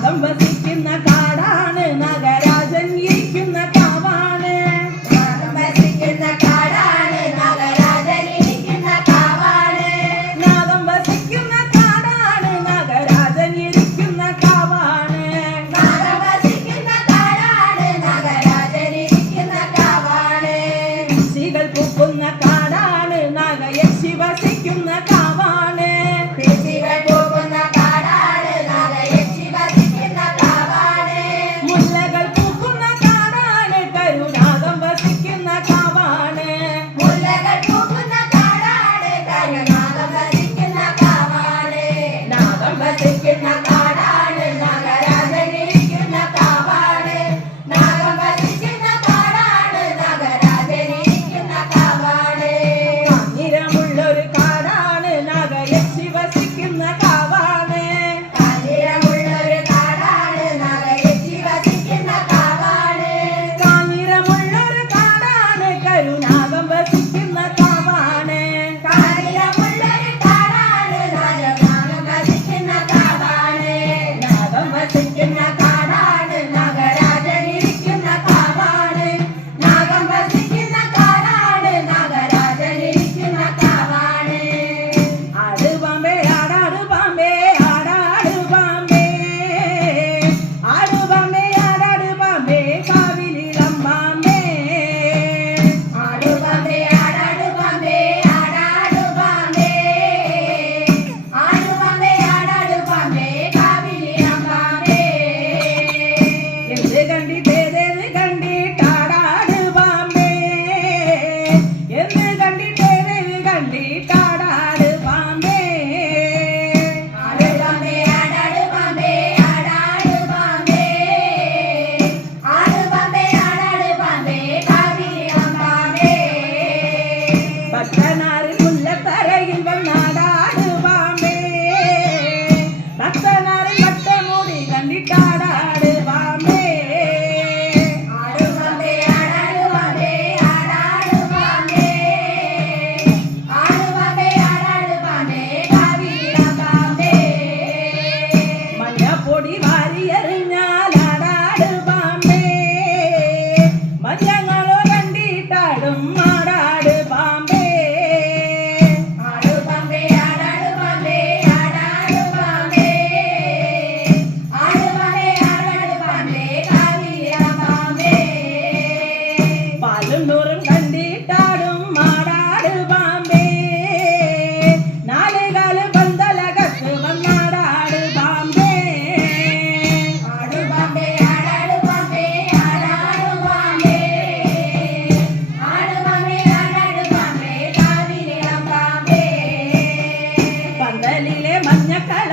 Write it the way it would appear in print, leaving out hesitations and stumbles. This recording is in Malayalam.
നാദം വസിക്കുന്ന കാടാണ് നാഗരാജൻ ഇരിക്കുന്ന കാവാണ്. നാദം വസിക്കുന്ന കാടാണ് നാഗരാജൻ ഇരിക്കുന്ന കാവാണ്. നാദം വസിക്കുന്ന കാടാണ് നാഗരാജൻ ഇരിക്കുന്ന കാവാണ്. നാദം വസിക്കുന്ന കാടാണ് നാഗരാജൻ ഇരിക്കുന്ന കാവാണ്. ഋഷികൾ പൂക്കുന്ന കാടാണ് നാഗയക്ഷി വസിക്കുന്ന കാവാണ്. ഋഷികൾ പൂക്കുന്ന കാടാണ് നാഗയക്ഷി വസിക്കുന്ന കാവാണ്. മുല്ലകൾ പൂക്കുന്ന കാടാണ് കരുനാഗം വസിക്കുന്ന കാവാണ്. മുല്ലകൾ പൂക്കുന്ന കാടാണ് കരുനാഗം വസിക്കുന്ന കാവാണ്. നാഗം വസിക്കുന്ന കാടാണ് നാഗരാജൻ ഇരിക്കുന്ന കാവാണ്. നാഗം വസിക്കുന്ന കാടാണ് നാഗരാജൻ ഇരിക്കുന്ന കാവാണ്. കാഞ്ഞിരമുള്ളൊരു കാടാണ് നാഗയക്ഷി വസിക്കുന്ന കാവാണ്. കാഞ്ഞിരമുള്ളൊരു കാടാണ് നാഗയക്ഷി വസിക്കുന്ന കാവാണ്. കാഞ്ഞിരമുള്ളൊരു കാടാണ് കരുനാഗം വസിക്കുന്ന കാവാണ്. കാഞ്ഞിരമുള്ളൊരു കാടാണ് നാഗം വസിക്കുന്ന കാവാണ്. നാഗം വസിക്കുന്ന കാടാണ് നാഗരാജൻ ഇരിക്കുന്ന കാവാണ്. നാഗം വസിക്കുന്ന കാടാണ് നാഗരാജൻ ഇരിക്കുന്ന കാവാണ്. ആട് പാമ്പേ ആടാട് പാമ്പേ ആടാട് പാമ്പേ. ആട് പാമ്പേ ആടാട് പാമ്പേ കാവിലിളം പാമ്പേ. ആടുപാമ്പേ ആടാടു പാമ്പേ ആടാടു പാമ്പേ. ആടുപാമ്പേ ആടാടു പാമ്പേ കാവിലിളം പാമ്പേ. എന്ത് കണ്ടിട്ടേത് കണ്ടിട്ടാടാട് പാമ്പേ. എന്ന് കണ്ടിട്ടേത് കണ്ടിട്ടാടാട് പാമ്പേ. ആടുപാമ്പേ ആടാടു പാമ്പേ ആടാടു പാമ്പേ. ആടുപാമ്പേ ആടാടു പാമ്പേ കാവിലിളം പാമ്പേ. ഭക്തനാറിൽ മുല്ലത്തരയിൽ വന്നാടാട് പാമ്പേ. ഭക്തനാറിൽ വട്ടമൂടി കണ്ടിട്ടാടാട് പാമ്പേ. ആടുപാമ്പേ ആടാടു പാമ്പേ ആടാടു പാമ്പേ. ആടുപാമ്പേ ആടാടു പാമ്പേ കാവിലിളം പാമ്പേ. മഞ്ഞപ്പൊടി വാരിയെറിഞ്ഞാലാടാട് പാമ്പേ. മഞ്ഞങ്ങളോ കണ്ടിട്ടാടും ആടാട് പാമ്പേ. ആടുപാമ്പേ ആടാടു പാമ്പേ ആടാടു പാമ്പേ. ആടുപാമ്പേ ആടാടു പാമ്പേ കാവിലിളം പാമ്പേ. പാലും നൂറും കണ്ടിട്ടാടും ആടാട് പാമ്പേ. നാലുകാല് പന്തലകത്ത് വന്നാടാട് പാമ്പേ. ആടുപാമ്പേ ആടാടു പാമ്പേ ആടാടു പാമ്പേ. ആടുപാമ്പേ ആടാടു പാമ്പേ കാവിലിളം പാമ്പേ. പന്തലിലെ മഞ്ഞക്കല